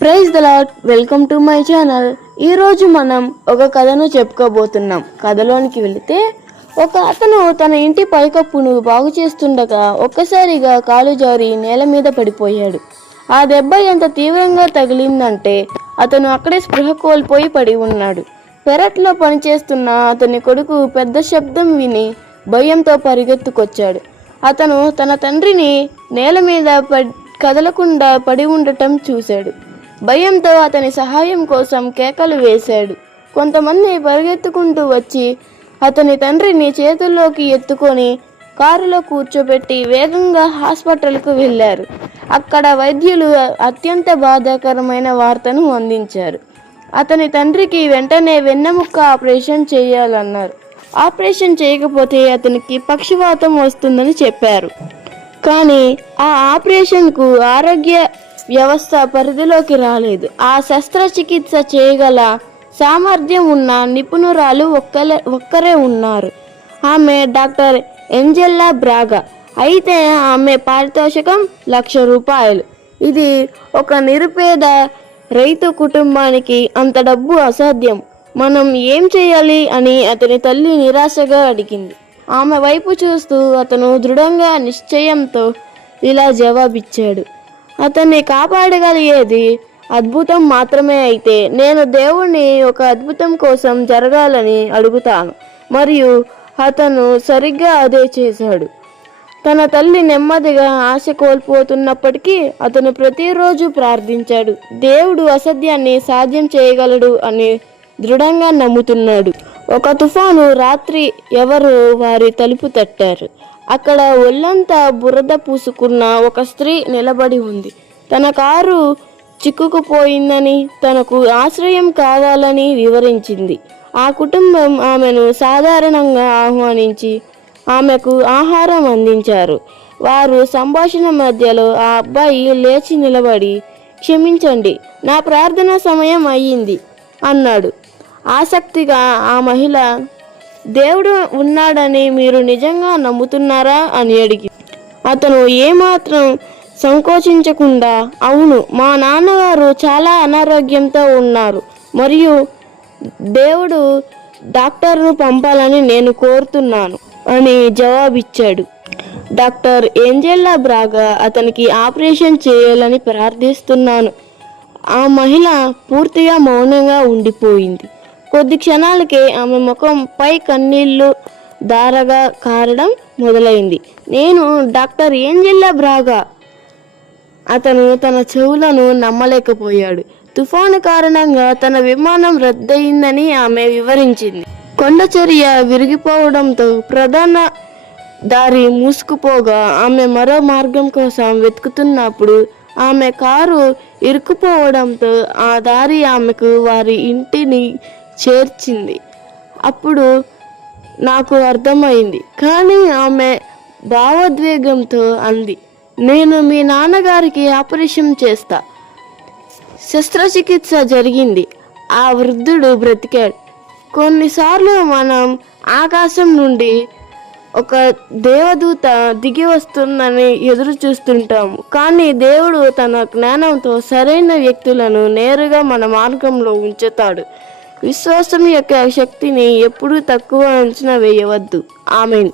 Praise the lord. Welcome to my channel. ఈరోజు మనం ఒక కథను చెప్పుకోబోతున్నాం. కథలోనికి వెళితే, ఒక అతను తన ఇంటి పైకప్పును బాగు చేస్తుండగా ఒక్కసారిగా కాలు జారి నేల మీద పడిపోయాడు. ఆ దెబ్బ ఎంత తీవ్రంగా తగిలిందంటే అతను అక్కడే స్పృహ కోల్పోయి పడి ఉన్నాడు. పెరట్లో పనిచేస్తున్న అతని కొడుకు పెద్ద శబ్దం విని భయంతో పరిగెత్తుకొచ్చాడు. అతను తన తండ్రిని నేల మీద కదలకుండా పడి ఉండటం చూశాడు. భయంతో అతని సహాయం కోసం కేకలు వేశాడు. కొంతమంది పరిగెత్తుకుంటూ వచ్చి అతని తండ్రిని చేతుల్లోకి ఎత్తుకొని కారులో కూర్చోబెట్టి వేగంగా హాస్పిటల్కు వెళ్ళారు. అక్కడ వైద్యులు అత్యంత బాధాకరమైన వార్తను అందించారు. అతని తండ్రికి వెంటనే వెన్నెముక్క ఆపరేషన్ చేయాలన్నారు. ఆపరేషన్ చేయకపోతే అతనికి పక్షవాతం వస్తుందని చెప్పారు. కానీ ఆ ఆపరేషన్కు ఆరోగ్య వ్యవస్థ పరిధిలోకి రాలేదు. ఆ శస్త్రచికిత్స చేయగల సామర్థ్యం ఉన్న నిపుణురాలు ఒక్కరే ఉన్నారు. ఆమె డాక్టర్ ఏంజెలా బ్రాగా. అయితే ఆమె పారితోషికం ₹1,00,000. ఇది ఒక నిరుపేద రైతు కుటుంబానికి అంత డబ్బు అసాధ్యం. మనం ఏం చేయాలి అని అతని తల్లి నిరాశగా అడిగింది. ఆమె వైపు చూస్తూ అతను దృఢంగా నిశ్చయంతో ఇలా జవాబిచ్చాడు: అతన్ని కాపాడగలిగేది అద్భుతం మాత్రమే అయితే నేను దేవుణ్ణి ఒక అద్భుతం కోసం జరగాలని అడుగుతాను. మరియు అతను సరిగ్గా అదే చేశాడు. తన తల్లి నెమ్మదిగా ఆశ కోల్పోతున్నప్పటికీ అతను ప్రతిరోజు ప్రార్థించాడు. దేవుడు అసాధ్యాన్ని సాధ్యం చేయగలడు అని దృఢంగా నమ్ముతున్నాడు. ఒక తుఫాను రాత్రి ఎవరు వారి తలుపు తట్టారు. అక్కడ ఒళ్ళంతా బురద పూసుకున్న ఒక స్త్రీ నిలబడి ఉంది. తన కారు చిక్కుకుపోయిందని, తనకు ఆశ్రయం కావాలని వివరించింది. ఆ కుటుంబం ఆమెను సాధారణంగా ఆహ్వానించి ఆమెకు ఆహారం అందించారు. వారు సంభాషణ మధ్యలో ఆ అబ్బాయి లేచి నిలబడి, క్షమించండి, నా ప్రార్థన సమయం అయ్యింది అన్నాడు. ఆసక్తిగా ఆ మహిళ, దేవుడు ఉన్నాడని మీరు నిజంగా నమ్ముతున్నారా అని అడిగి, అతను ఏమాత్రం సంకోచించకుండా, అవును, మా నాన్నగారు చాలా అనారోగ్యంతో ఉన్నారు మరియు దేవుడు డాక్టర్ను పంపాలని నేను కోరుతున్నాను అని జవాబిచ్చాడు. డాక్టర్ ఏంజెలా బ్రాగా అతనికి ఆపరేషన్ చేయాలని ప్రార్థిస్తున్నాను. ఆ మహిళ పూర్తిగా మౌనంగా ఉండిపోయింది. కొద్ది క్షణాలకే ఆమె ముఖంపై కన్నీళ్లు ధారగా కారడం మొదలైంది. నేను డాక్టర్ ఏంజెలా బ్రాగా. అతను తన చెవులను నమ్మలేకపోయాడు. తుఫాను కారణంగా తన విమానం రద్దయిందని ఆమె వివరించింది. కొండచర్య విరిగిపోవడంతో ప్రధాన దారి మూసుకుపోగా ఆమె మరో మార్గం కోసం వెతుకుతున్నప్పుడు ఆమె కారు ఇరుక్కుపోవడంతో ఆ దారి ఆమెకు వారి ఇంటిని చేర్చింది. అప్పుడు నాకు అర్థమైంది. కానీ ఆమె భావోద్వేగంతో అంది, నేను మీ నాన్నగారికి ఆపరేషన్ చేస్తా. శస్త్రచికిత్స జరిగింది. ఆ వృద్ధుడు బ్రతికాడు. కొన్నిసార్లు మనం ఆకాశం నుండి ఒక దేవదూత దిగి వస్తుందని ఎదురు చూస్తుంటాము. కానీ దేవుడు తన జ్ఞానంతో సరైన వ్యక్తులను నేరుగా మన మార్గంలో ఉంచుతాడు. విశ్వాసం యొక్క శక్తిని ఎప్పుడూ తక్కువ అంచనా వేయవద్దు. ఆమేన్.